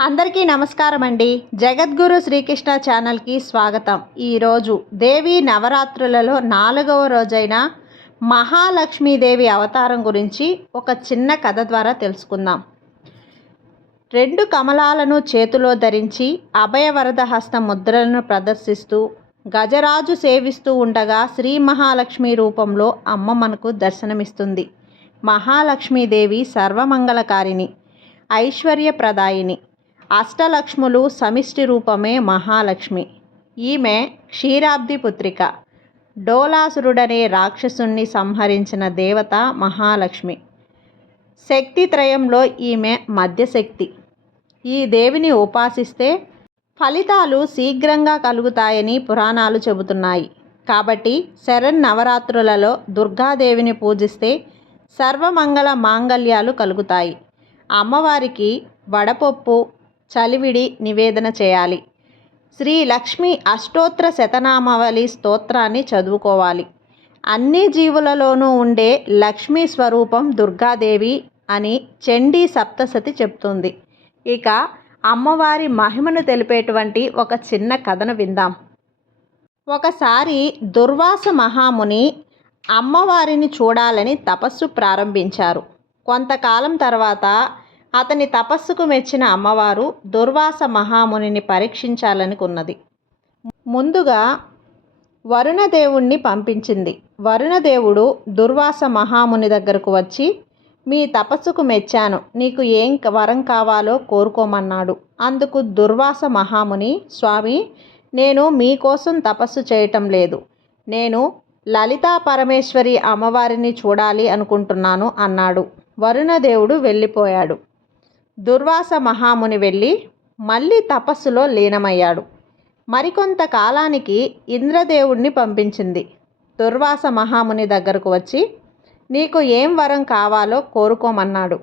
అందరికీ నమస్కారం అండి. జగద్గురు శ్రీకృష్ణ ఛానల్కి స్వాగతం. ఈరోజు దేవి నవరాత్రులలో నాలుగవ రోజైన మహాలక్ష్మీదేవి అవతారం గురించి ఒక చిన్న కథ ద్వారా తెలుసుకుందాం. రెండు కమలాలను చేతిలో ధరించి అభయవరద హస్త ముద్రలను ప్రదర్శిస్తూ గజరాజు సేవిస్తూ ఉండగా శ్రీ మహాలక్ష్మి రూపంలో అమ్మ మనకు దర్శనమిస్తుంది. మహాలక్ష్మీదేవి సర్వమంగళకారిణి ఐశ్వర్యప్రదాయిని. అష్టలక్ష్ములు సమిష్టి రూపమే మహాలక్ష్మి. ఈమె క్షీరాబ్ది పుత్రిక. డోలాసురుడనే రాక్షసుణ్ణి సంహరించిన దేవత మహాలక్ష్మి. శక్తి త్రయంలో ఈమె మధ్యశక్తి. ఈ దేవిని ఉపాసిస్తే ఫలితాలు శీఘ్రంగా కలుగుతాయని పురాణాలు చెబుతున్నాయి. కాబట్టి శరణ్ నవరాత్రులలో దుర్గాదేవిని పూజిస్తే సర్వమంగళ మాంగళ్యాలు కలుగుతాయి. అమ్మవారికి వడపప్పు చలివిడి నివేదన చేయాలి. శ్రీ లక్ష్మి అష్టోత్తర శతనామావళి స్తోత్రాన్ని చదువుకోవాలి. అన్ని జీవులలోనూ ఉండే లక్ష్మీ స్వరూపం దుర్గాదేవి అని చండీ సప్తసతి చెప్తుంది ఇక అమ్మవారి మహిమను తెలిపేటువంటి ఒక చిన్న కథను విందాం. ఒకసారి దుర్వాస మహాముని అమ్మవారిని చూడాలని తపస్సు ప్రారంభించారు. కొంతకాలం తర్వాత అతని తపస్సుకు మెచ్చిన అమ్మవారు దుర్వాస మహామునిని పరీక్షించాలనుకున్నది. ముందుగా వరుణదేవుణ్ణి పంపించింది. వరుణదేవుడు దుర్వాస మహాముని దగ్గరకు వచ్చి మీ తపస్సుకు మెచ్చాను. నీకు ఏం వరం కావాలో కోరుకోమన్నాడు. అందుకు దుర్వాస మహాముని స్వామి నేను మీకోసం తపస్సు చేయటం లేదు. నేను లలితా పరమేశ్వరి అమ్మవారిని చూడాలి అనుకుంటున్నాను అన్నాడు. వరుణదేవుడు వెళ్ళిపోయాడు. దుర్వాస మహాముని వెళ్ళి మళ్ళీ తపస్సులో లీనమయ్యాడు. మరికొంత కాలానికి ఇంద్రదేవుణ్ణి పంపించింది. దుర్వాస మహాముని దగ్గరకు వచ్చి నీకు ఏం వరం కావాలో కోరుకోమన్నాడు.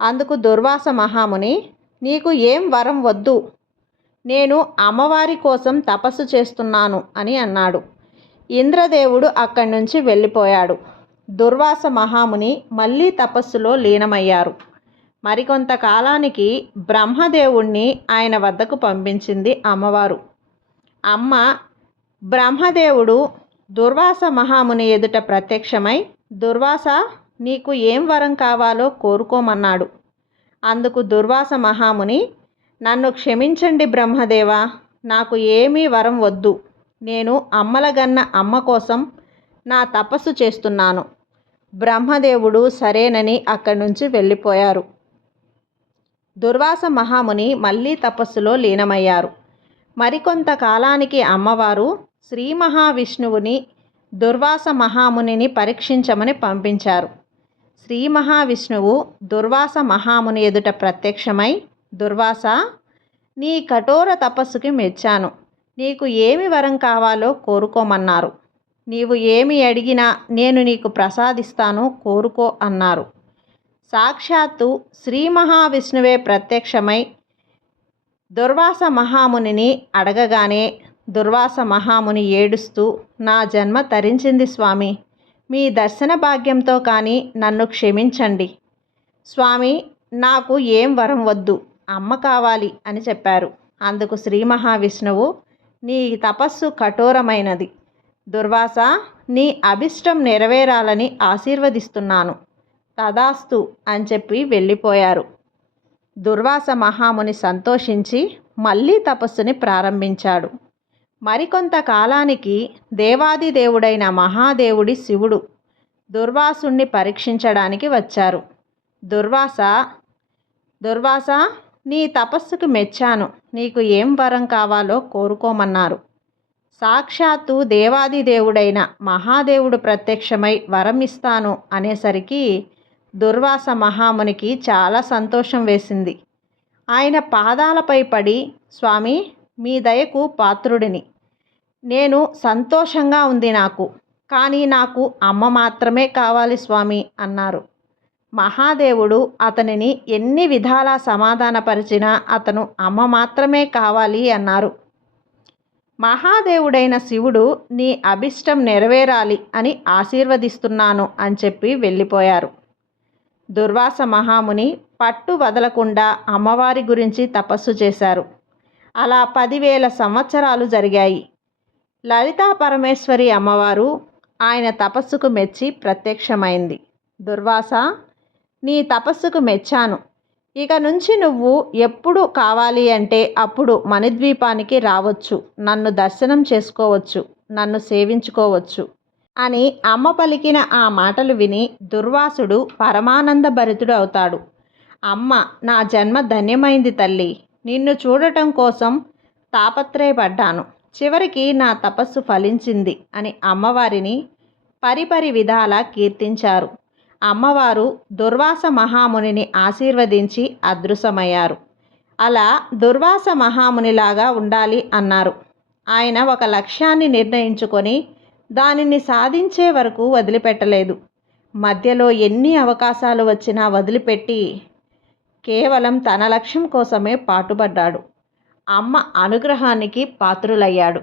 అందుకు దుర్వాస మహాముని నీకు ఏం వరం వద్దు. నేను అమ్మవారి కోసం తపస్సు చేస్తున్నాను అని అన్నాడు. ఇంద్రదేవుడు అక్కడి నుంచి వెళ్ళిపోయాడు. దుర్వాస మహాముని మళ్ళీ తపస్సులో లీనమయ్యారు. మరికొంత కాలానికి బ్రహ్మదేవుణ్ణి ఆయన వద్దకు పంపించింది అమ్మవారు. అమ్మ బ్రహ్మదేవుడు దుర్వాస మహాముని ఎదుట ప్రత్యక్షమై దుర్వాస నీకు ఏం వరం కావాలో కోరుకోమన్నాడు. అందుకు దుర్వాస మహాముని నన్ను క్షమించండి బ్రహ్మదేవ నాకు ఏమీ వరం వద్దు. నేను అమ్మలగన్న అమ్మ కోసం నా తపస్సు చేస్తున్నాను. బ్రహ్మదేవుడు సరేనని అక్కడి నుంచి వెళ్ళిపోయారు. దుర్వాస మహాముని మళ్ళీ తపస్సులో లీనమయ్యారు. మరికొంత కాలానికి అమ్మవారు శ్రీ మహావిష్ణువుని దుర్వాస మహామునిని పరీక్షించమని పంపించారు. శ్రీ మహావిష్ణువు దుర్వాస మహాముని ఎదుట ప్రత్యక్షమై దుర్వాస నీ కఠోర తపస్సుకి మెచ్చాను. నీకు ఏమి వరం కావాలో కోరుకోమన్నారు. నీవు ఏమి అడిగినా నేను నీకు ప్రసాదిస్తాను కోరుకో అన్నారు. సాక్షాత్తు శ్రీ మహావిష్ణువే ప్రత్యక్షమై దుర్వాస మహామునిని అడగగానే దుర్వాస మహాముని ఏడుస్తూ నా జన్మ తరించింది స్వామి మీ దర్శన భాగ్యంతో కానీ నన్ను క్షమించండి. స్వామి నాకు ఏం వరం వద్దు అమ్మ కావాలి అని చెప్పారు. అందుకు శ్రీ మహావిష్ణువు నీ తపస్సు కఠోరమైనది. దుర్వాస నీ అభిష్టం నెరవేరాలని ఆశీర్వదిస్తున్నాను. తదాస్తు అని చెప్పి వెళ్ళిపోయారు. దుర్వాస మహాముని సంతోషించి మళ్ళీ తపస్సుని ప్రారంభించాడు. మరికొంత కాలానికి దేవాది దేవుడైన మహాదేవుడి శివుడు దుర్వాసుణ్ణి పరీక్షించడానికి వచ్చారు. దుర్వాస దుర్వాస నీ తపస్సుకు మెచ్చాను. నీకు ఏం వరం కావాలో కోరుకోమన్నారు. సాక్షాత్తు దేవాది దేవుడైన మహాదేవుడు ప్రత్యక్షమై వరం ఇస్తాను అనేసరికి దుర్వాస మహామునికి చాలా సంతోషం వేసింది. ఆయన పాదాలపై పడి స్వామి మీ దయకు పాత్రుడిని. నేను సంతోషంగా ఉంది నాకు కానీ నాకు అమ్మ మాత్రమే కావాలి స్వామి అన్నారు. మహాదేవుడు అతనిని ఎన్ని విధాలా సమాధానపరిచినా అతను అమ్మ మాత్రమే కావాలి అన్నారు. మహాదేవుడైన శివుడు నీ అభిష్టం నెరవేరాలి అని ఆశీర్వదిస్తున్నాను అని చెప్పి వెళ్ళిపోయారు. దుర్వాస మహాముని పట్టు వదలకుండా అమ్మవారి గురించి తపస్సు చేశారు. అలా పదివేల సంవత్సరాలు జరిగాయి. లలితా పరమేశ్వరి అమ్మవారు ఆయన తపస్సుకు మెచ్చి ప్రత్యక్షమైంది. దుర్వాస నీ తపస్సుకు మెచ్చాను. ఇక నుంచి నువ్వు ఎప్పుడు కావాలి అంటే అప్పుడు మణిద్వీపానికి రావచ్చు. నన్ను దర్శనం చేసుకోవచ్చు. నన్ను సేవించుకోవచ్చు. అని అమ్మ పలికిన ఆ మాటలు విని దుర్వాసుడు పరమానంద భరితుడు అవుతాడు. అమ్మ నా జన్మ ధన్యమైంది తల్లి. నిన్ను చూడటం కోసం తాపత్రయపడ్డాను. చివరికి నా తపస్సు ఫలించింది అని అమ్మవారిని పరిపరి విధాల కీర్తించారు. అమ్మవారు దుర్వాస మహామునిని ఆశీర్వదించి అదృశ్యమయ్యారు. అలా దుర్వాస మహామునిలాగా ఉండాలి అన్నారు. ఆయన ఒక లక్ష్యాన్ని నిర్ణయించుకొని దానిని సాధించే వరకు వదిలిపెట్టలేదు. మధ్యలో ఎన్ని అవకాశాలు వచ్చినా వదిలిపెట్టి కేవలం తన లక్ష్యం కోసమే పాటుపడ్డాడు. అమ్మ అనుగ్రహానికి పాత్రులయ్యాడు.